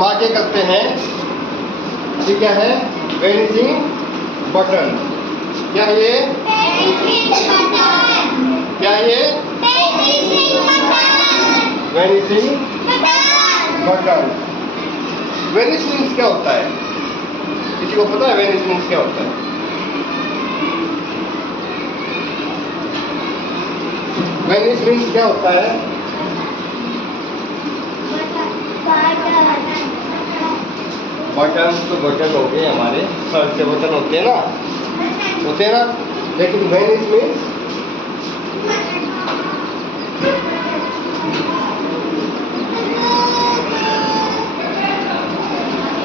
हम आगे करते हैं। ये क्या है? Vanishing button. क्या ये? क्या ये? Vanishing button. वेनिस मीन्स क्या होता है? किसी को पता है वेनिस मीन्स क्या होता है? वेनिस मीन्स क्या होता है? बटन तो बटन हो गए हमारे, सर से बटन होते हैं ना, होते हैं ना, लेकिन वेनिस मीन्स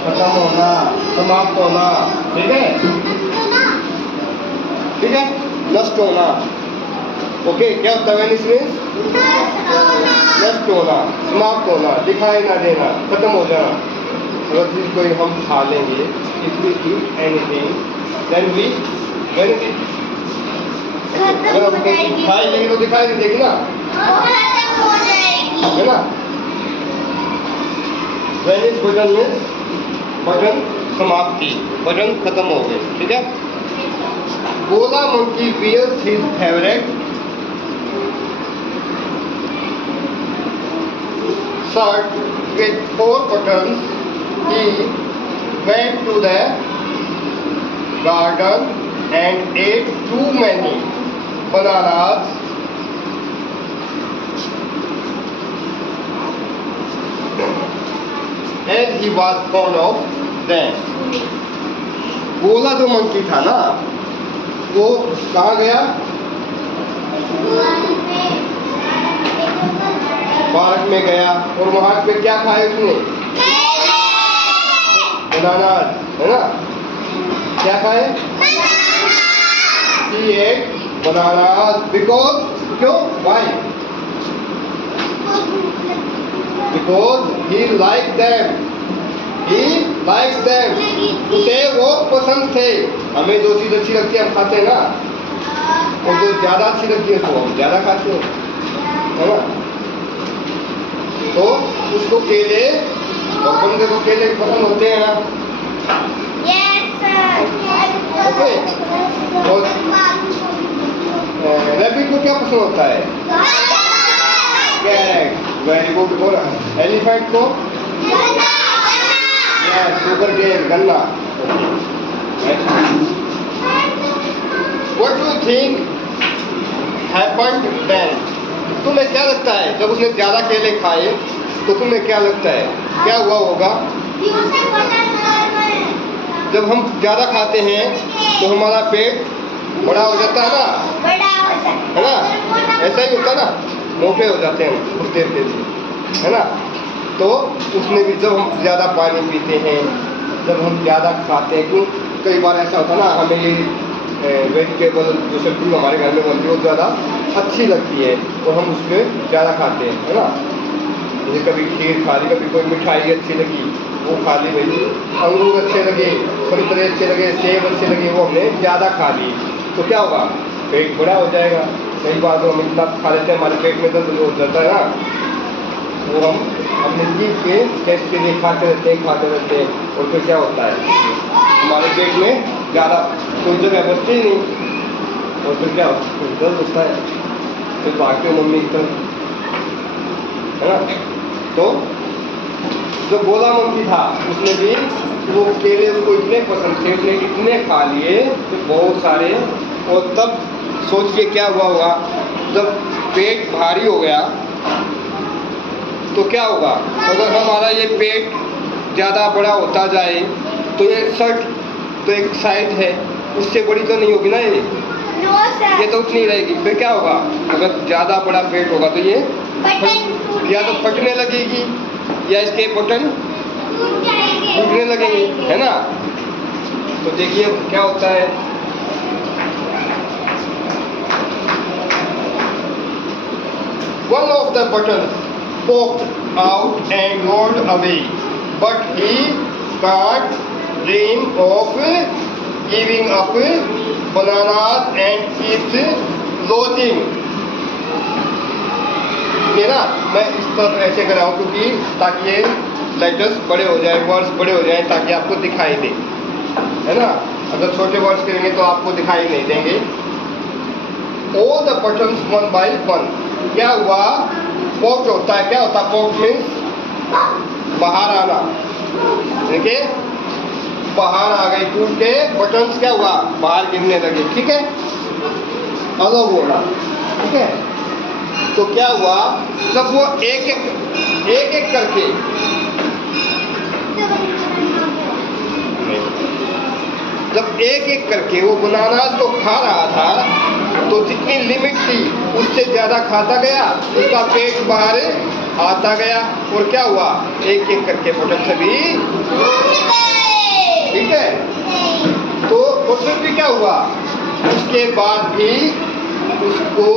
खत्म होना, समाप्त होना। ठीक है, ठीक है, नष्ट होना। ओके, क्या होता है वेनिस मीन्स? नष्ट होना, समाप्त होना, दिखाई ना देना, खत्म हो जाना। अगर चीज कोई हम खा लेंगे, if we eat anything then we vanish. अगर हम कुछ खाई लेंगे तो दिखाई नहीं देगी ना, है ना। वेनिश बटन मीन्स बटन समाप्ति, बटन खत्म हो गए। ठीक है। गोला monkey wears his favorite shirt with 4 buttons. He went to the garden and ate too many bananas as he was fond of them. गोला जो मंकी था ना, वो कहाँ गया? पार्क में गया और वहां पे क्या खाया उसने? बनाना, है ना। क्या खाए? He ate bananas because, क्यों? Why? Because he liked them. He likes them. उसे वो पसंद थे। हमें जो चीज अच्छी लगती है हम खाते हैं ना, और जो ज्यादा अच्छी लगती है उसको हम ज्यादा खाते हैं, है ना। तो उसको केले, और बंदे को केले पसंद होते हैं ना। ओके, और रैबिट को क्या पसंद होता है? कैरेट। Very good. और एलिफेंट को? शुगर केन, गन्ना। What do you think happened then? तुम्हें क्या लगता है जब उसने ज्यादा केले खाए तो तुम्हें क्या लगता है क्या हुआ होगा? जब हम ज्यादा खाते हैं तो हमारा पेट बड़ा हो जाता है ना, है ना। ऐसा ही होता है ना, मोटे हो जाते हैं कुछ देर के लिए, है ना। तो उसमें भी जब हम ज़्यादा पानी पीते हैं, जब हम ज़्यादा खाते हैं, क्यों कई बार ऐसा होता है ना, हमें ये वेजिटेबल जो सब्जी हमारे घर में बनती है वो ज़्यादा अच्छी लगती है और हम उसमें ज़्यादा खाते हैं, है ना। जैसे कभी खीर खा ली, कभी कोई मिठाई अच्छी लगी वो खा ली, भाई अंगूर अच्छे लगे, संतरे अच्छे लगे, सेब अच्छे लगे, वो हमने ज़्यादा खा ली, तो क्या होगा? पेट बड़ा हो जाएगा। कई बार तो हम इतना खा लेते हैं हमारे पेट में दर्द हो जाता है ना, वो हम अपने जीभ के टेस्ट के लिए खाते रहते हैं, और फिर क्या होता है हमारे पेट में ज़्यादा कोई जगह बचती ही नहीं, और फिर क्या होता है? दर्द होता है, फिर भागते हो मम्मी की तरफ, है ना। तो जो गोला मंकी था उसने भी वो केले उसको इतने पसंद थे, उसने इतने खा लिए कि बहुत सारे, और तब सोचिए क्या हुआ होगा जब पेट भारी हो गया तो क्या होगा? अगर हमारा ये पेट ज़्यादा बड़ा होता जाए तो ये शर्ट तो एक साइज है, उससे बड़ी तो नहीं होगी ना ये तो उतनी रहेगी। फिर क्या होगा? अगर ज़्यादा बड़ा पेट होगा तो ये या तो फटने लगेगी या इसके बटन टूटने लगेंगे, है ना। तो देखिए क्या होता है। One of the buttons popped out and rolled away, but he can't dream of giving up bananas and keeps losing. देखिए ना, मैं इस तरफ ऐसे कर रहा हूँ क्योंकि ताकि ये लेटर्स बड़े हो जाए, वर्ड्स बड़े हो जाए, ताकि आपको दिखाई दे, है ना। अगर छोटे वर्ड्स करेंगे तो आपको दिखाई नहीं देंगे। All the buttons one by one। क्या हुआ? पॉप होता है, क्या होता है? पॉप मीन्स बाहर आना। देखिए बाहर आ गई, टूट के बटन्स क्या हुआ? बाहर गिरने लगे। ठीक है, अलग होना। ठीक है, तो क्या हुआ? जब वो एक एक करके जब एक एक करके वो बनाना तो खा रहा था, तो जितनी लिमिट थी उससे ज्यादा खाता गया, उसका पेट बाहर आता गया, और क्या हुआ? एक एक करके बटन सभी। ठीक है, तो फिर भी क्या हुआ? उसके बाद भी उसको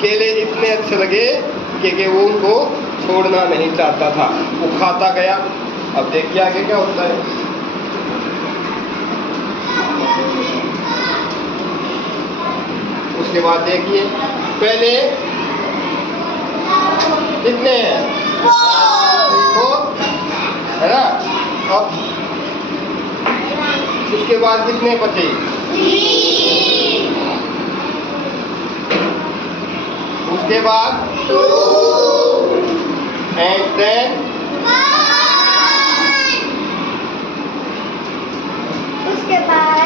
केले इतने अच्छे लगे कि वो उनको छोड़ना नहीं चाहता था, वो खाता गया। अब देखिए आगे क्या होता है। उसके बाद देखिए, पहले कितने हैं? है ना। अब उसके बाद कितने बचे? उसके बाद एंड देन उसके बाद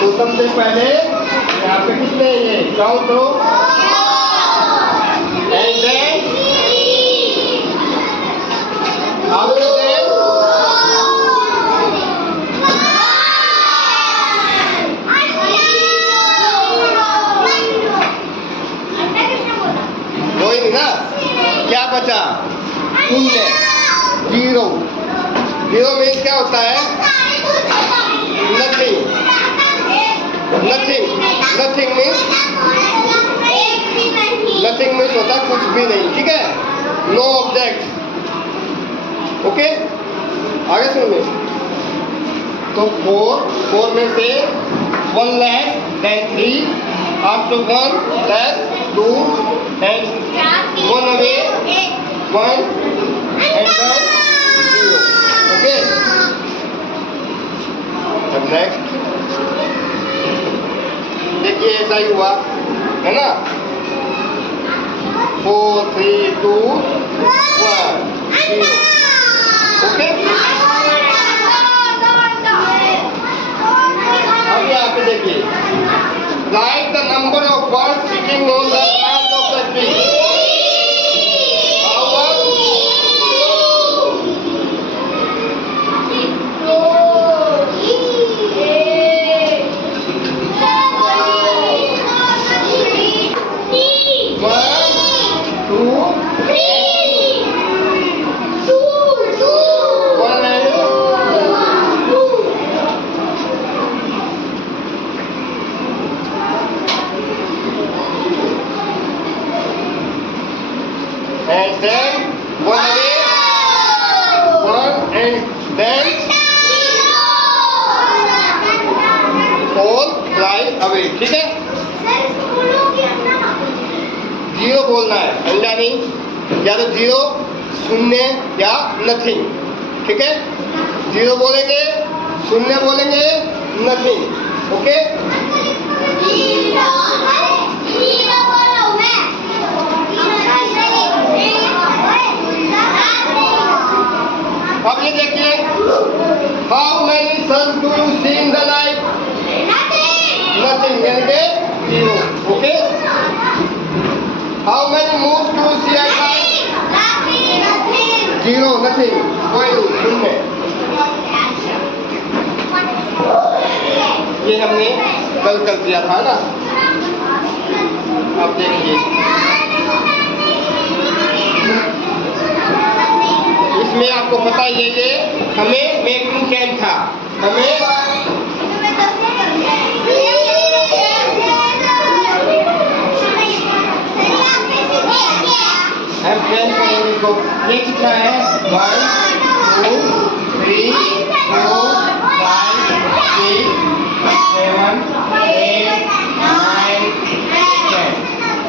तो सबसे पहले यहाँ पे कितने ये काउंट हो? एंड देन आफ्टर देन कोई नहीं ना। क्या बचा? शून्य, जीरो। जीरो मीन्स क्या होता है? नथिंग। नथिंग मीन्स होता है कुछ भी नहीं। ठीक है, नो ऑब्जेक्ट। ओके, आगे सुनिए। तो फोर में से 1 less than 3, after 1 less 2 and 1 away 1 and then 0। Okay, अब नेक्स्ट देखिए, ऐसा ही हुआ है ना। 4 3 2 1 0। ओके, अब यहाँ पे देखिए, right the number of birds sitting on the branch of the tree. And then 1 away 1 and then all fly away। ठीक है, 0 बोलना है, अंडा नहीं। या तो 0 शून्य या नथिंग। ठीक है, 0 बोलेंगे, शून्य बोलेंगे, नथिंग। ओके, अब ये देखिए, how many suns do you see in the night? Nothing, यानी कि 0। Okay, how many moons do you see at night? 0, nothing, कोई शून्य। ये हमने कल कर दिया था ना। अब देखिए, इसमें आपको पता ही है, ये हमें मेकिंग कैन था, हमें हम 10 करेंगे इसको। ये कितना है? 1 2 3 4 5 6 7 8 9 10।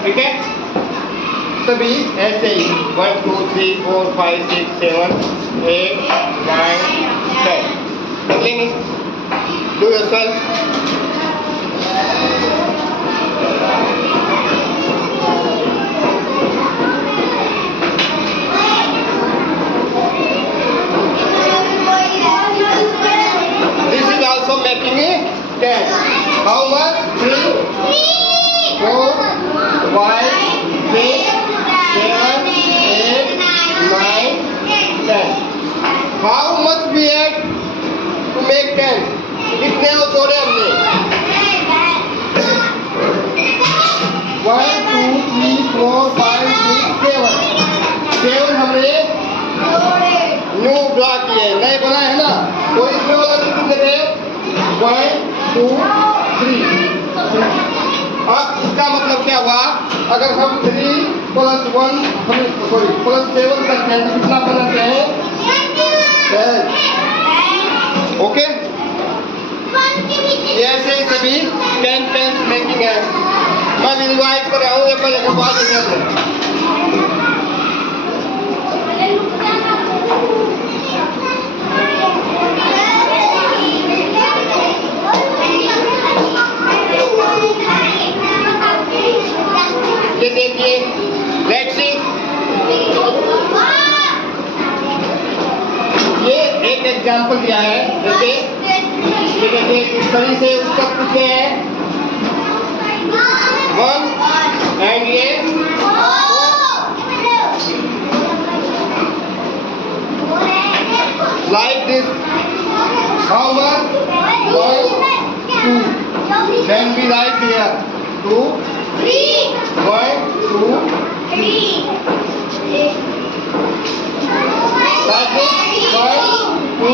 ठीक है, सभी ऐसे ही 1 2 3 4 5 6 7 8 9 10 कर लेंगे। Do yourself. This is also making it 10. How much? 3 4 5 6 7 8 9 10. How much we had to make 10? कितने और जोड़े हमने? 1 2 3 4 5 6 7 हमने न्यू ड्रा किए, नए बनाए है ना। तो इसमें वाला कितने थे? 1 2 3। अब इसका मतलब क्या हुआ? अगर हम 3 + 1 + 7 करते हैं तो कितना बनाते हैं? 10। ओके, ये ऐसे ही सभी 10 मेकिंग है। मैं भी रिवाइज कर रहा हूँ, ये पहले के बाद ये देखिए, लेट्स सी। ये एक एग्जांपल दिया है, जैसे ये देखिए इस तरह से उसका कितने हैं? 1 एंड ये like this. How much? 1 2. Then we write here 2 1 2 3. Like this. 1 2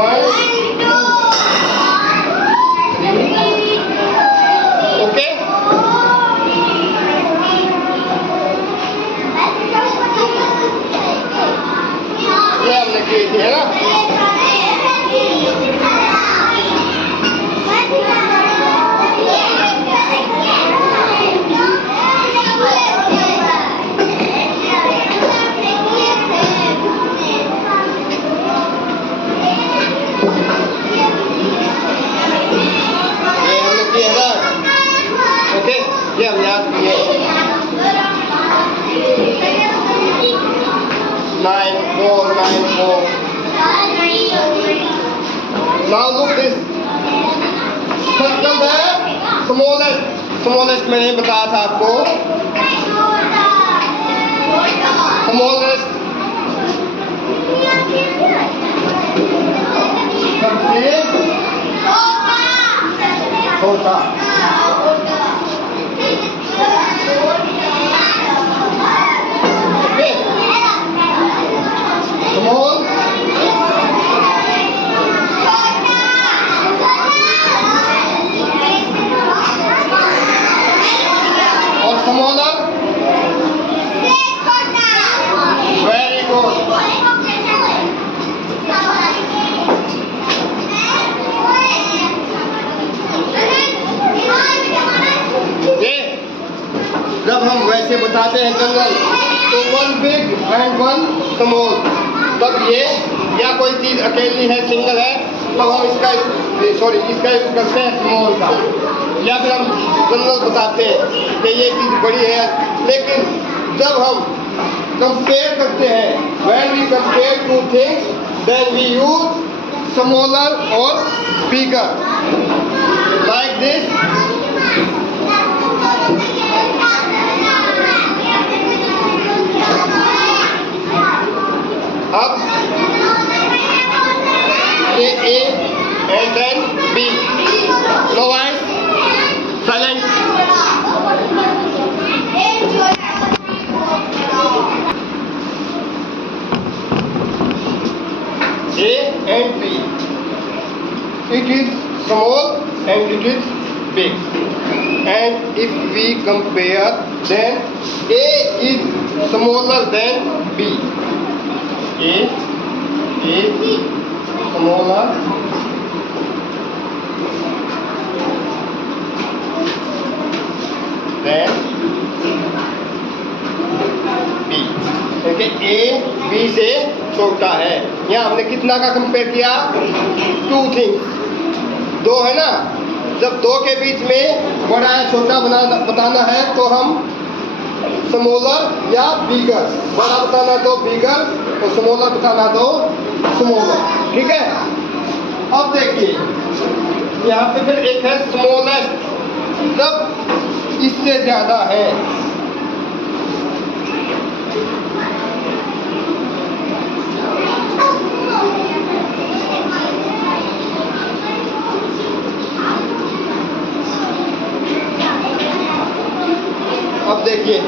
1 2 3. Okay? ये हमने किए थे, है ना? ओके, ये हम याद किए। 9 4 9 4। Now look this. Circle the smallest मैंने बताया था आपको। Smallest सबसे छोटा। Small और smaller। Very good। ये जब हम वैसे बताते हैं जनरल, तो 1 big and 1 small, तब ये या कोई चीज़ अकेली है, सिंगल है, तब हम इसका यूज करते हैं स्मॉल का। या फिर हम जनरल बताते हैं कि ये चीज़ बड़ी है। लेकिन जब हम कंपेयर करते हैं, when we compare two things, then we use smaller or bigger, like this। अब ये A and then B. No eyes, silent. A and B. It is small and it is big. And if we compare then A is smaller than B. A is smaller than B. क्योंकि A B से छोटा है। यहाँ हमने कितना का compare किया? 2 things, 2 है ना। जब 2 के बीच में बड़ा या छोटा बताना है तो हम स्मॉलर या बिगर, बड़ा बताना तो बिगर और स्मॉलर बताना तो स्मॉलर, ठीक है। अब देखिए यहाँ पे फिर एक है स्मॉलेस्ट, जब इससे ज्यादा है। अब देखिए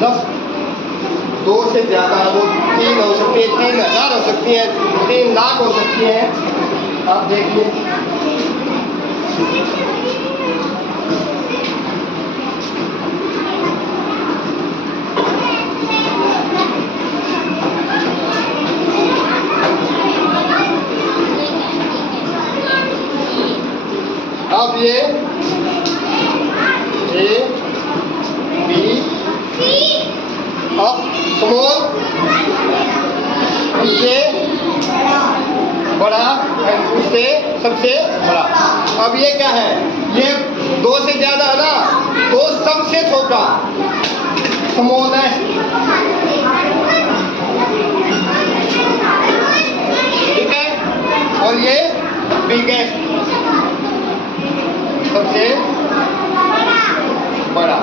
जब 2 से ज्यादा, वो 3 हो सकती है, 3000 हो सकती है, 3 लाख हो सकती है। आप देखिए अब ये A B अब स्मॉल उससे बड़ा, उससे सबसे बड़ा। अब ये क्या है? ये 2 से ज्यादा है ना, तो सबसे छोटा स्मॉलेस्ट, ठीक है। और ये बिगेस्ट, सबसे बड़ा,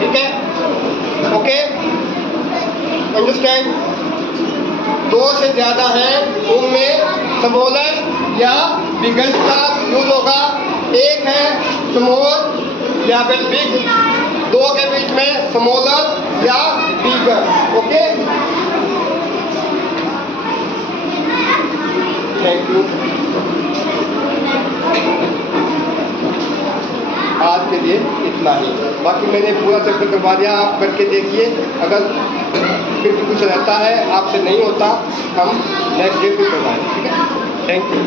ठीक है। Okay, understand? 2 से ज्यादा है उनमें स्मॉलेस्ट या बिगेस्ट का यूज होगा। एक है स्मॉल या फिर बिग, 2 के बीच में स्मॉलर या बिगर। Okay, thank you. आज के लिए इतना ही, बाकी मैंने पूरा चैप्टर करवा दिया, आप करके देखिए। अगर फिर भी कुछ रहता है, आपसे नहीं होता, हम नेक्स्ट डे फिर करवाएं, ठीक है। Thank you.